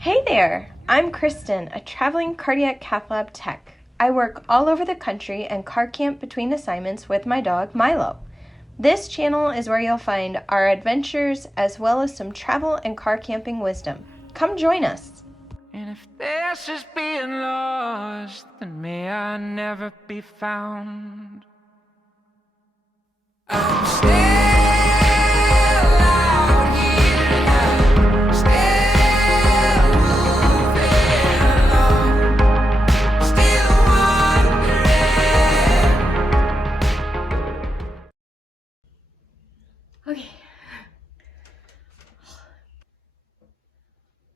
Hey there! I'm Kristen, a traveling cardiac cath lab tech. I work all over the country and car camp between assignments with my dog, Milo. This channel is where you'll find our adventures as well as some travel and car camping wisdom. Come join us! And if this is being lost, then may I never be found. I'm still out here now, still moving along, still wondering. Okay.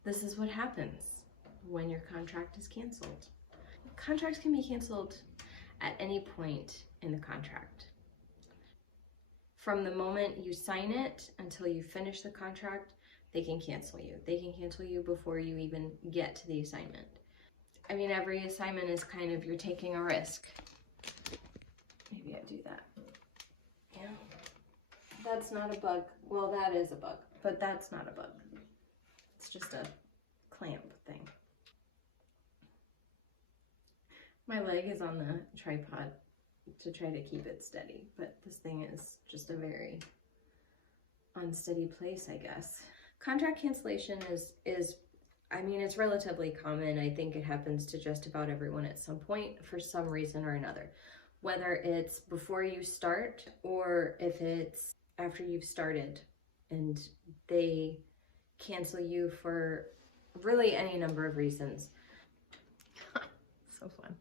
This is what happens when your contract is canceled. Contracts can be canceled at any point in the contract. From the moment you sign it until you finish the contract, they can cancel you. They can cancel you before you even get to the assignment. I mean, every assignment is kind of, you're taking a risk. Maybe I do that. Yeah. That's not a bug. Well, that is a bug, but that's not a bug. It's just a clamp thing. My leg is on the tripod to try to keep it steady, but this thing is just a very unsteady place, I guess. Contract cancellation is I mean, it's relatively common. I think it happens to just about everyone at some point for some reason or another. Whether it's before you start or if it's after you've started and they cancel you for really any number of reasons. So fun.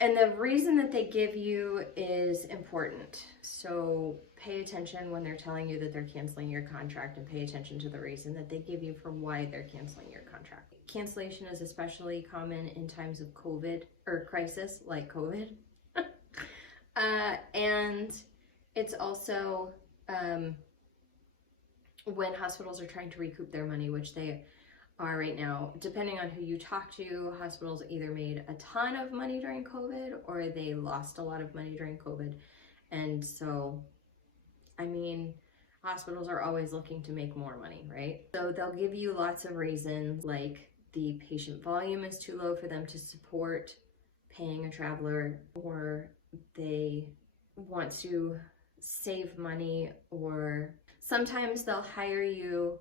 And the reason that they give you is important. So pay attention when they're telling you that they're canceling your contract, and pay attention to the reason that they give you for why they're canceling your contract. Cancellation is especially common in times of COVID or crisis like COVID. And it's also when hospitals are trying to recoup their money, which they are right now. Depending on who you talk to, hospitals either made a ton of money during COVID or they lost a lot of money during COVID. And so, I mean, hospitals are always looking to make more money, right? So they'll give you lots of reasons, like the patient volume is too low for them to support paying a traveler, or they want to save money, or sometimes they'll hire you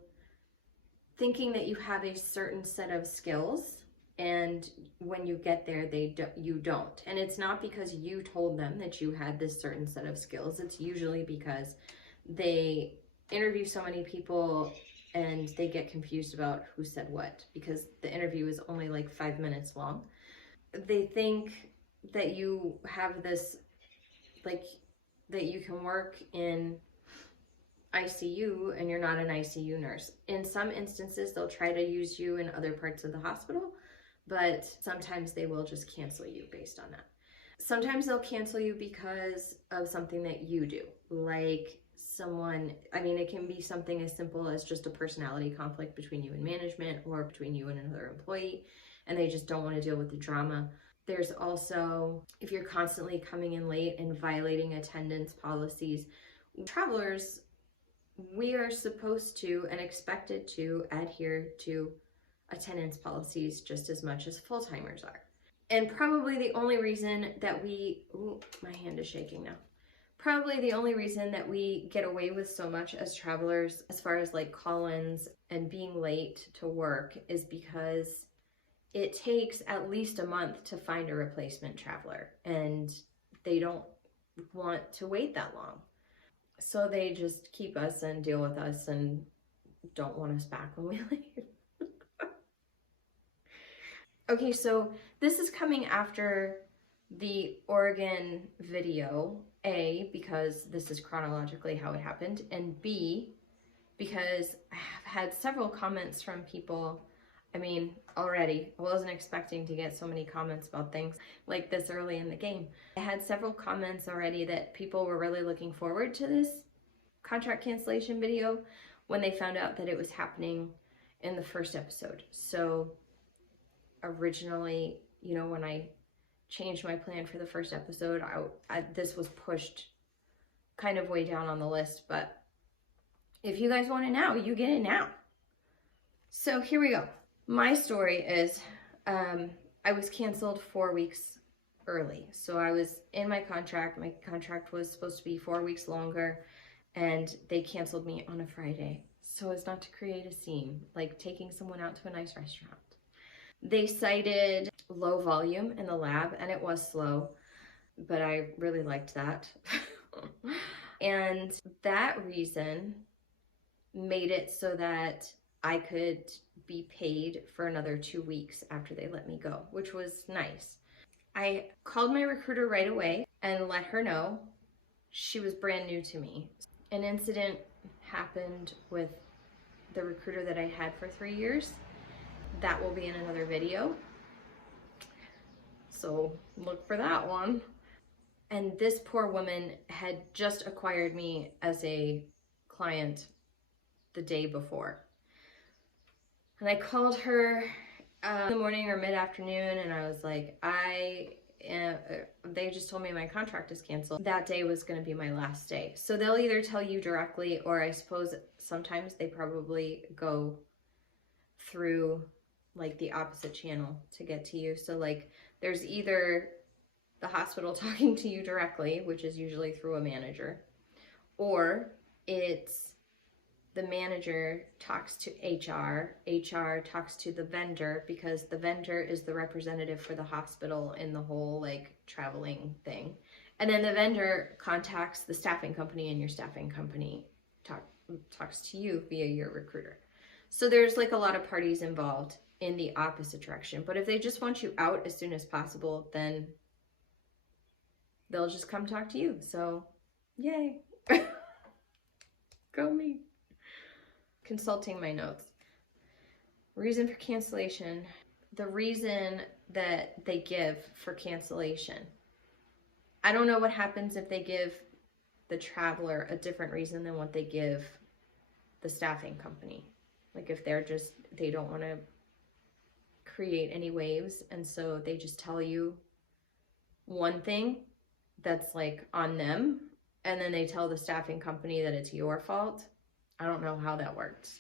thinking that you have a certain set of skills, and when you get there, you don't. And it's not because you told them that you had this certain set of skills. It's usually because they interview so many people and they get confused about who said what, because the interview is only like 5 minutes long. They think that you have this, like, that you can work in ICU and you're not an ICU nurse. In some instances, they'll try to use you in other parts of the hospital, but sometimes they will just cancel you based on that. Sometimes they'll cancel you because of something that you do, like it can be something as simple as just a personality conflict between you and management or between you and another employee, and they just don't want to deal with the drama. There's also, if you're constantly coming in late and violating attendance policies. Travelers, we are supposed to and expected to adhere to attendance policies just as much as full-timers are. And probably the only reason that my hand is shaking now. Probably the only reason that we get away with so much as travelers, as far as like call-ins and being late to work, is because it takes at least a month to find a replacement traveler, and they don't want to wait that long. So they just keep us and deal with us and don't want us back when we leave. Okay, so this is coming after the Oregon video, A, because this is chronologically how it happened, and B, because I have had several comments from people. I mean, already, I wasn't expecting to get so many comments about things like this early in the game. I had several comments already that people were really looking forward to this contract cancellation video when they found out that it was happening in the first episode. So originally, when I changed my plan for the first episode, this was pushed kind of way down on the list, but if you guys want it now, you get it now. So here we go. My story is I was canceled 4 weeks early. So I was in my contract. My contract was supposed to be 4 weeks longer, and they canceled me on a Friday. So as not to create a scene, like taking someone out to a nice restaurant. They cited low volume in the lab, and it was slow, but I really liked that. And that reason made it so that I could be paid for another 2 weeks after they let me go, which was nice. I called my recruiter right away and let her know. She was brand new to me. An incident happened with the recruiter that I had for 3 years. That will be in another video, so look for that one. And this poor woman had just acquired me as a client the day before. And I called her in the morning or mid-afternoon, and I was like, they just told me my contract is canceled. That day was going to be my last day. So they'll either tell you directly, or I suppose sometimes they probably go through like the opposite channel to get to you. So like there's either the hospital talking to you directly, which is usually through a manager, or it's the manager talks to HR talks to the vendor, because the vendor is the representative for the hospital in the whole like traveling thing. And then the vendor contacts the staffing company, and your staffing company talks to you via your recruiter. So there's like a lot of parties involved in the opposite direction. But if they just want you out as soon as possible, then they'll just come talk to you. So yay. Go me. Consulting my notes. Reason for cancellation. The reason that they give for cancellation. I don't know what happens if they give the traveler a different reason than what they give the staffing company. Like if they don't want to create any waves, and so they just tell you one thing that's like on them, and then they tell the staffing company that it's your fault. I don't know how that works.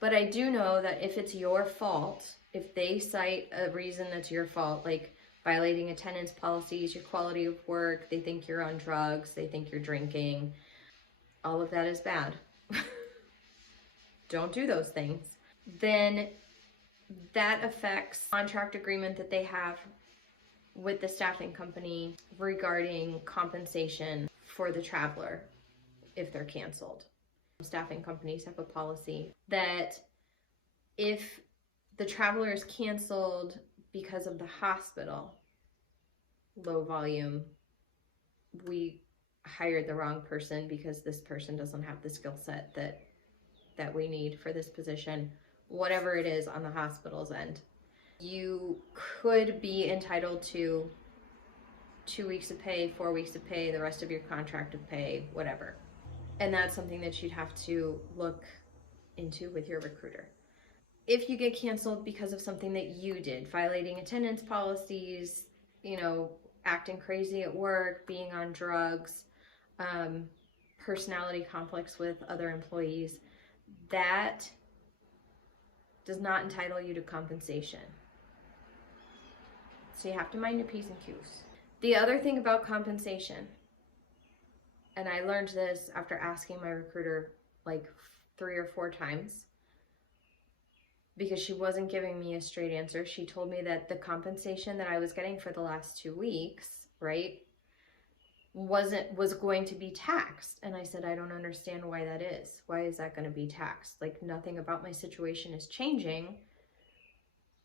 But I do know that if it's your fault, if they cite a reason that's your fault, like violating attendance policies, your quality of work, they think you're on drugs, they think you're drinking, all of that is bad. Don't do those things. Then that affects the contract agreement that they have with the staffing company regarding compensation for the traveler if they're canceled. Staffing companies have a policy that if the traveler is canceled because of the hospital, low volume, we hired the wrong person because this person doesn't have the skill set that we need for this position, whatever it is on the hospital's end, you could be entitled to 2 weeks of pay, 4 weeks of pay, the rest of your contract of pay, whatever. And that's something that you'd have to look into with your recruiter. If you get canceled because of something that you did, violating attendance policies, acting crazy at work, being on drugs, personality conflicts with other employees, that does not entitle you to compensation. So you have to mind your P's and Q's. The other thing about compensation, and I learned this after asking my recruiter like 3 or 4 times, because she wasn't giving me a straight answer. She told me that the compensation that I was getting for the last 2 weeks, right, was going to be taxed. And I said, I don't understand why that is. Why is that going to be taxed? Like, nothing about my situation is changing.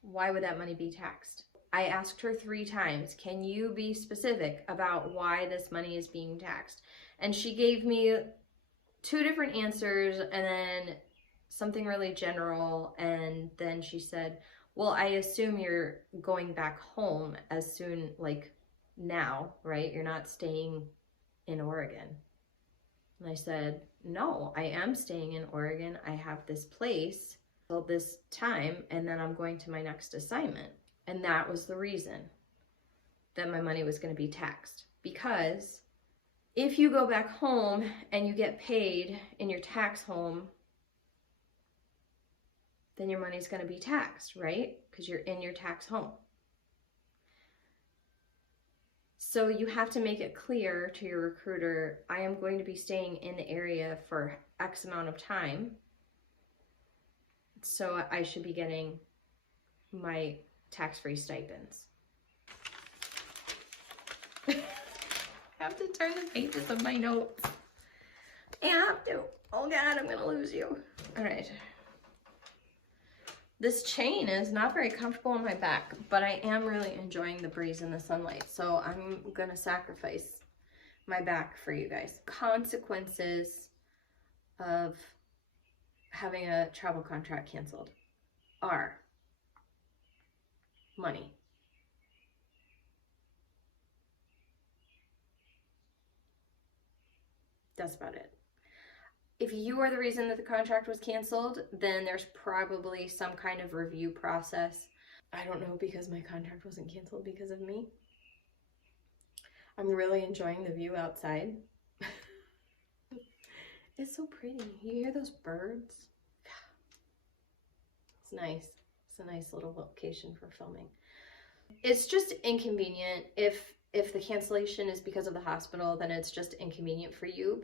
Why would that money be taxed? I asked her 3 times, can you be specific about why this money is being taxed? And she gave me 2 different answers, and then something really general, and then she said, well, I assume you're going back home as soon, like now, right? You're not staying in Oregon. And I said, no, I am staying in Oregon. I have this place till this time, and then I'm going to my next assignment. And that was the reason that my money was going to be taxed. Because if you go back home and you get paid in your tax home, then your money's going to be taxed, right? Because you're in your tax home. So you have to make it clear to your recruiter, I am going to be staying in the area for X amount of time, so I should be getting my tax-free stipends. I have to turn the pages of my notes. I have to. Oh God, I'm gonna lose you. All right. This chain is not very comfortable on my back, but I am really enjoying the breeze and the sunlight, so I'm gonna sacrifice my back for you guys. Consequences of having a travel contract canceled are money. That's about it. If you are the reason that the contract was canceled, then there's probably some kind of review process. I don't know, because my contract wasn't canceled because of me. I'm really enjoying the view outside. It's so pretty. You hear those birds? It's nice. It's a nice little location for filming. It's just inconvenient. If the cancellation is because of the hospital, then it's just inconvenient for you,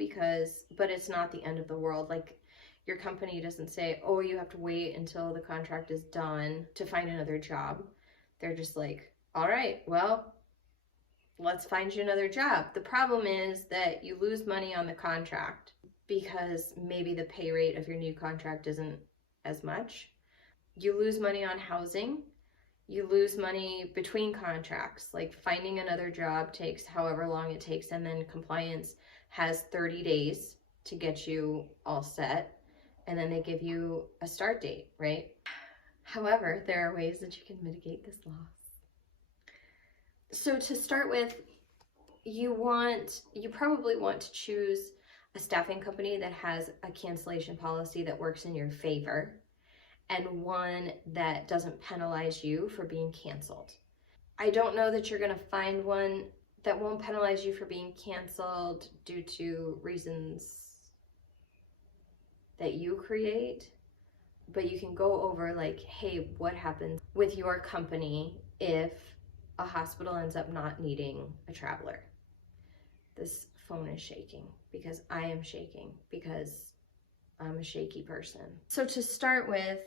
but it's not the end of the world. Like, your company doesn't say, oh, you have to wait until the contract is done to find another job. They're just like, all right, well, let's find you another job. The problem is that you lose money on the contract because maybe the pay rate of your new contract isn't as much. You lose money on housing. You lose money between contracts, like finding another job takes however long it takes, and then compliance has 30 days to get you all set, and then they give you a start date, right? However, there are ways that you can mitigate this loss. So to start with, you probably want to choose a staffing company that has a cancellation policy that works in your favor, and one that doesn't penalize you for being canceled. I don't know that you're gonna find one that won't penalize you for being canceled due to reasons that you create, but you can go over like, hey, what happens with your company if a hospital ends up not needing a traveler? This phone is shaking because I am shaking because I'm a shaky person. So to start with,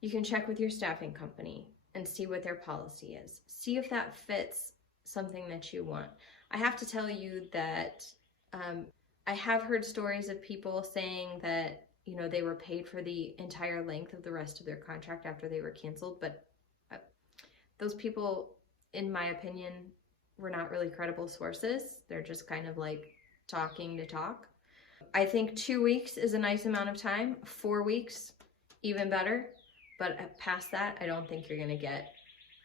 you can check with your staffing company and see what their policy is. See if that fits something that you want. I have to tell you that I have heard stories of people saying that, you know, they were paid for the entire length of the rest of their contract after they were canceled, but those people, in my opinion, were not really credible sources. They're just kind of like talking to talk. I think 2 weeks is a nice amount of time. 4 weeks, even better. But past that, I don't think you're gonna get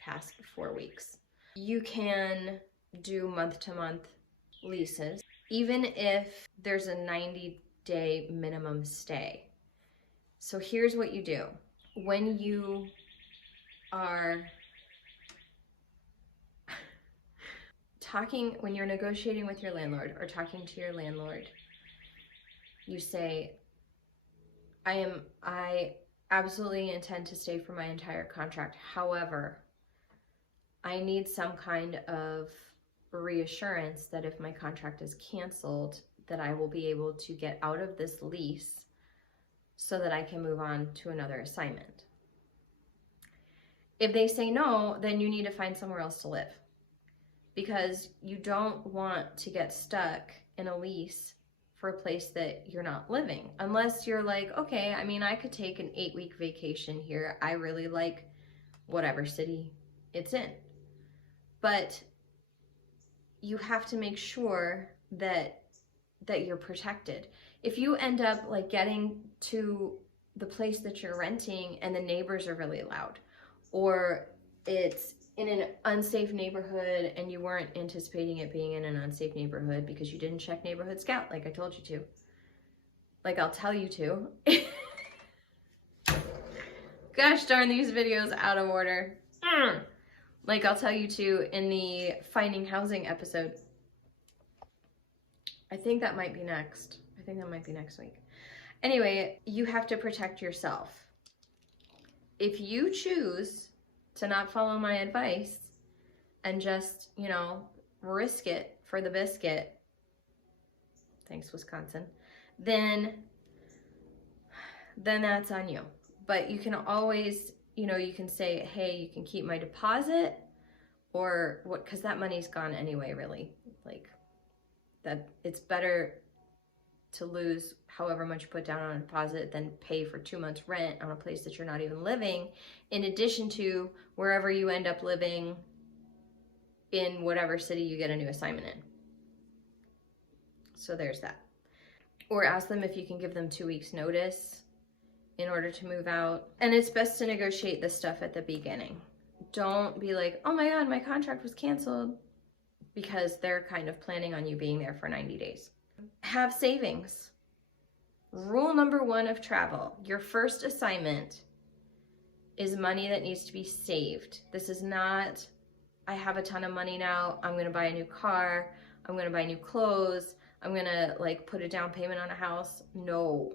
past 4 weeks. You can do month-to-month leases, even if there's a 90-day minimum stay. So here's what you do. When you are when you're negotiating with your landlord or talking to your landlord, you say, I absolutely intend to stay for my entire contract. However, I need some kind of reassurance that if my contract is canceled, that I will be able to get out of this lease so that I can move on to another assignment. If they say no, then you need to find somewhere else to live, because you don't want to get stuck in a lease for a place that you're not living, unless you're like, okay, I mean, I could take an 8-week vacation here. I really like whatever city it's in. But you have to make sure that you're protected. If you end up like getting to the place that you're renting and the neighbors are really loud, or it's in an unsafe neighborhood and you weren't anticipating it being in an unsafe neighborhood because you didn't check Neighborhood Scout like I told you to, like I'll tell you to. Gosh darn, these videos out of order. Like I'll tell you to in the Finding Housing episode. I think that might be next. I think that might be next week. Anyway, you have to protect yourself. if you choose to not follow my advice and just, you know, risk it for the biscuit, thanks Wisconsin, then that's on you. But you can always, you know, you can say, hey, you can keep my deposit, or what, because that money's gone anyway, really. Like, that it's better to lose however much you put down on a deposit than pay for 2 months rent on a place that you're not even living, in addition to wherever you end up living in whatever city you get a new assignment in. So there's that. Or ask them if you can give them 2 weeks notice in order to move out. And it's best to negotiate this stuff at the beginning. Don't be like, oh my God, my contract was canceled, because they're kind of planning on you being there for 90 days. Have savings. Rule number 1 of travel: your first assignment is money that needs to be saved. This is not, I have a ton of money now, I'm gonna buy a new car, I'm gonna buy new clothes, I'm gonna like put a down payment on a house. No.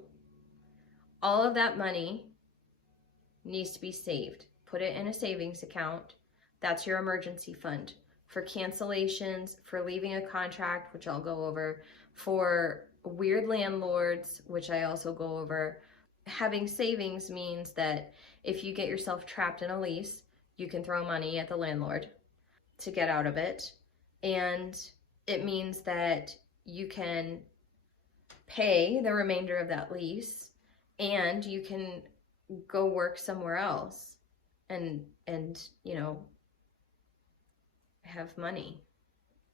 All of that money needs to be saved. Put it in a savings account. That's your emergency fund. For cancellations, for leaving a contract, which I'll go over, for weird landlords, which I also go over. Having savings means that if you get yourself trapped in a lease, you can throw money at the landlord to get out of it. And it means that you can pay the remainder of that lease, and you can go work somewhere else and you know, have money.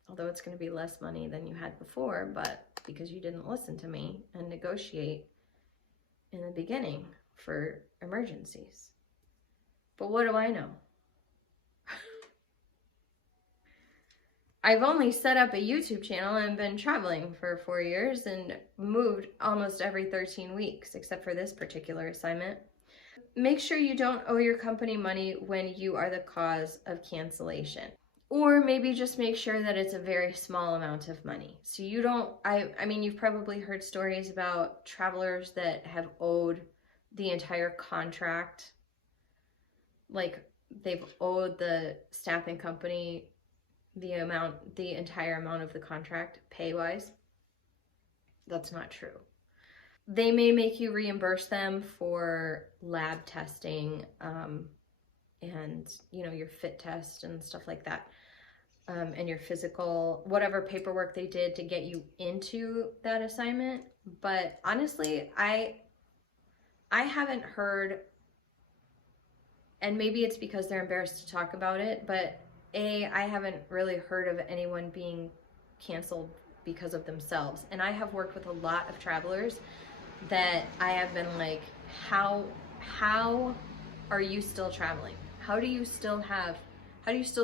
Although it's going to be less money than you had before, but because you didn't listen to me and negotiate in the beginning for emergencies. But what do I know? I've only set up a YouTube channel and been traveling for 4 years and moved almost every 13 weeks, except for this particular assignment. Make sure you don't owe your company money when you are the cause of cancellation. Or maybe just make sure that it's a very small amount of money. So you don't, I mean, you've probably heard stories about travelers that have owed the entire contract. Like, they've owed the staffing company the entire amount of the contract, pay-wise. That's not true. They may make you reimburse them for lab testing, and, you know, your fit test and stuff like that, and your physical, whatever paperwork they did to get you into that assignment. But honestly, I haven't heard, and maybe it's because they're embarrassed to talk about it, but I haven't really heard of anyone being canceled because of themselves. And I have worked with a lot of travelers that I have been like, how are you still traveling? How do you still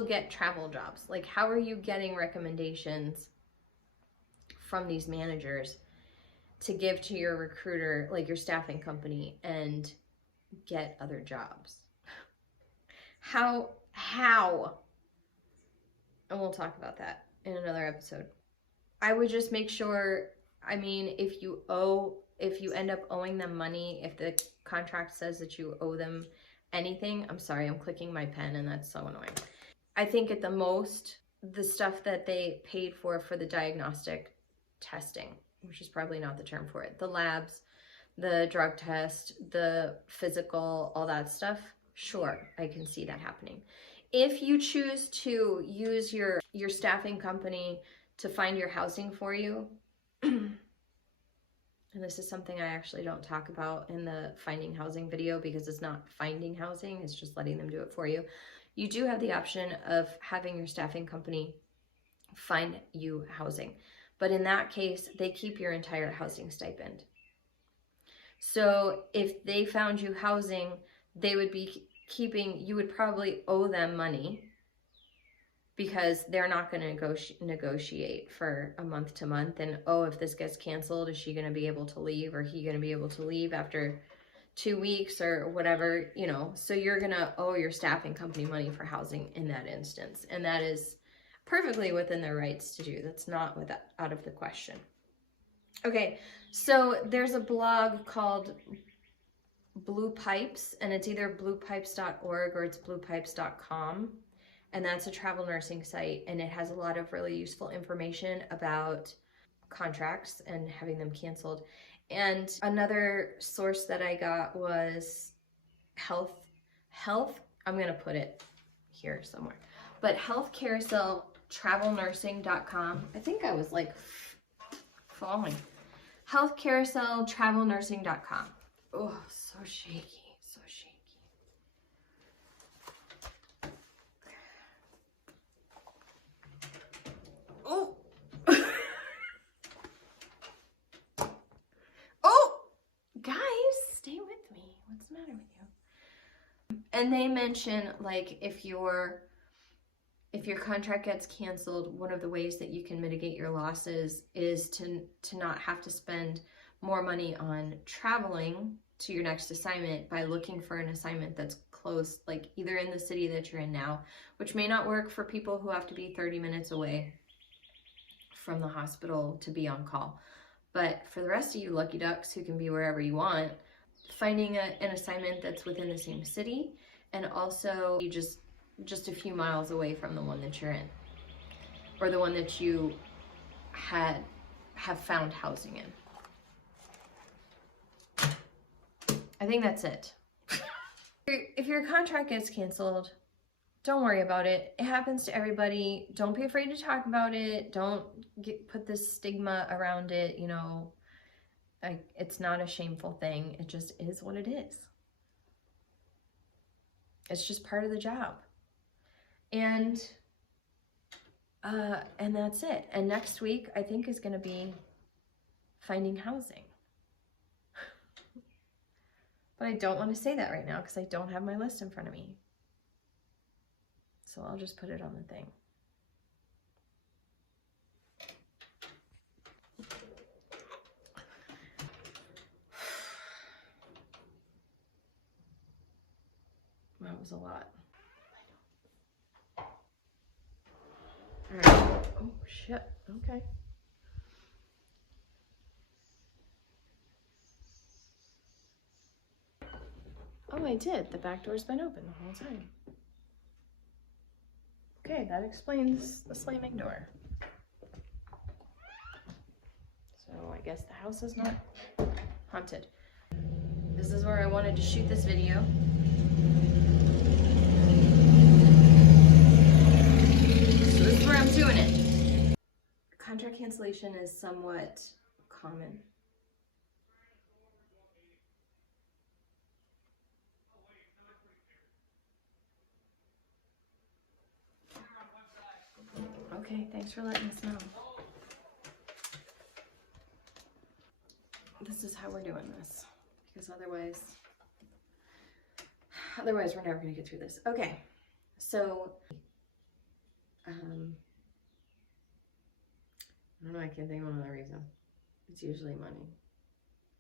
get travel jobs? Like, how are you getting recommendations from these managers to give to your recruiter, like your staffing company, and get other jobs? How? And we'll talk about that in another episode. I would just make sure, I mean, if you end up owing them money, if the contract says that you owe them anything, I'm sorry, I'm clicking my pen and that's so annoying. I think at the most, the stuff that they paid for the diagnostic testing, which is probably not the term for it, the labs, the drug test, the physical, all that stuff, sure, I can see that happening. If you choose to use your staffing company to find your housing for you, and this is something I actually don't talk about in the finding housing video because it's not finding housing, it's just letting them do it for you. You do have the option of having your staffing company find you housing. But in that case, they keep your entire housing stipend. So if they found you housing, they would be you would probably owe them money because they're not going to negotiate for a month to month. And, oh, if this gets canceled, is she going to be able to leave, or he going to be able to leave after 2 weeks or whatever, you know? So you're going to owe your staffing company money for housing in that instance. And that is perfectly within their rights to do. That's not out of the question. Okay, so there's a blog called Blue Pipes, and it's either bluepipes.org or it's bluepipes.com. And that's a travel nursing site, and it has a lot of really useful information about contracts and having them canceled. And another source that I got was health, I'm gonna put it here somewhere, but Health Carousel travelnursing.com. I think I was like falling. Health Carousel travelnursing.com. Oh, so shaky, so shaky. Oh. Oh, guys, stay with me. What's the matter with you? And they mention, like, if your contract gets canceled, one of the ways that you can mitigate your losses is to not have to spend more money on traveling to your next assignment by looking for an assignment that's close, like either in the city that you're in now, which may not work for people who have to be 30 minutes away from the hospital to be on call. But for the rest of you lucky ducks who can be wherever you want, finding an assignment that's within the same city, and also you just a few miles away from the one that you're in, or the one that you have found housing in. I think that's it. If your contract gets canceled, don't worry about it. It happens to everybody. Don't be afraid to talk about it. Don't put this stigma around it, you know. It's not a shameful thing. It just is what it is. It's just part of the job. And that's it. And next week, I think, is going to be finding housing. But I don't want to say that right now because I don't have my list in front of me. So I'll just put it on the thing. That was a lot. All right. Oh, shit. Okay. Oh, I did. The back door's been open the whole time. Okay, that explains the slamming door. So I guess the house is not haunted. This is where I wanted to shoot this video. So this is where I'm doing it. Contract cancellation is somewhat common. Okay, thanks for letting us know. This is how we're doing this, because otherwise we're never going to get through this. Okay, so I don't know, I can't think of another reason. It's usually money.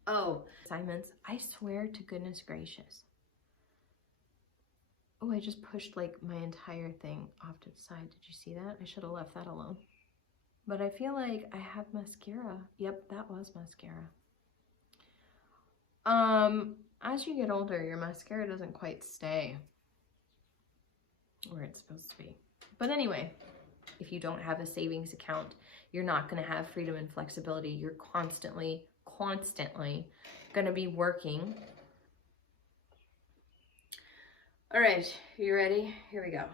Oh, assignments. I swear to goodness gracious. Oh, I just pushed like my entire thing off to the side. Did you see that? I should have left that alone. But I feel like I have mascara. Yep, that was mascara. As you get older, your mascara doesn't quite stay where it's supposed to be. But anyway, if you don't have a savings account, you're not going to have freedom and flexibility. You're constantly going to be working. All right, you ready? Here we go.